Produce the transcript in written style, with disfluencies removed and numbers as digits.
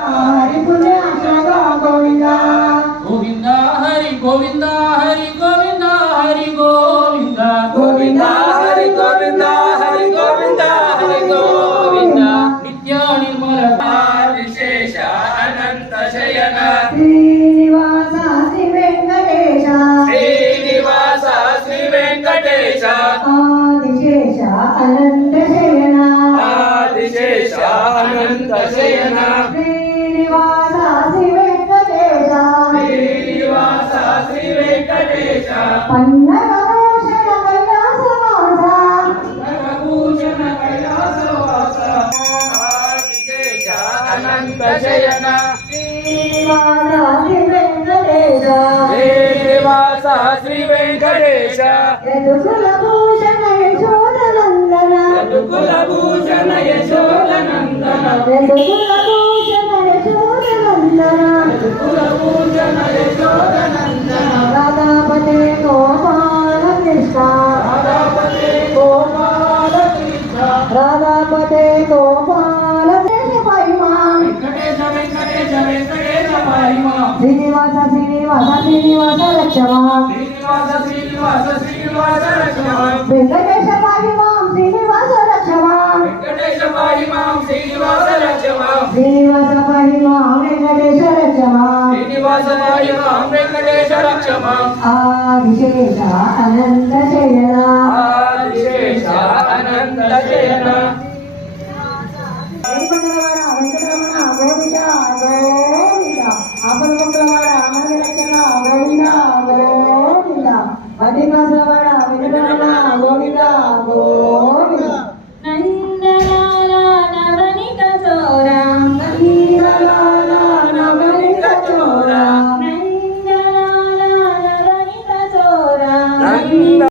हरि पुण्यात्मक गोविंद गोविंद हरि गोविंद हरि गोविंद हरि गोविंद गोविंद हरि गोविंद हरि गोविंद हरि गोविंद नित्य निर्मल विशेष अनंत शयन श्रीनिवास श्री वेंकटेश श्रीनिवास श्री वेंकटेश आदिशेष अनंत शयन आदिशेष अनंत शयन श्रीनिवास श्री वेंकटेश श्रीनिवास श्री वेंकटेश पन्नगभूषण कैलासवास भूषण कैलासवास आदिशेष अनंत शयन श्रीनिवास श्री वेंकटेश श्रीनिवास श्री वेंकटेश यदुकुलभूषण यशोदनंदन कुलभूषण यशोदनंदन यदुकुलभूषण यशोदनंदन कुलभूषण यशोदनंदन राधापते गोपाल कृष्ण राधापते गोपाल कृष्ण राधापते गोपाल कृष्ण महिमा वेंकटेश वेंकटेश वेंकटेश महिमा श्रीनिवास श्रीनिवास श्रीनिवास लक्ष्मा श्रीनिवास श्रीनिवास श्रीनिवास रक्षमा वेंकटेश महिमा श्रीनिवास लक्ष्मा वेंकटेश महिमा श्रीनिवास रक्षमा श्रीनिवास महिमा वेंकटेश लक्ष्मा श्रीनिवास महिमा वेंकटेश रक्षमा आदिशेष अनंत शयन आदिशेष अनंत शयन వెంకటరమణ వెంకటరమణ గోవింద గోవింద అపరముక్తవాడ ఆనందరక్షణ గోవింద గోవింద అధికాసవాడ వెంకటరమణ గోవింద గోవింద నందలాల నవనిత చోర నందలాల నవనీత చోర నందలాల నవనిత చోర నంద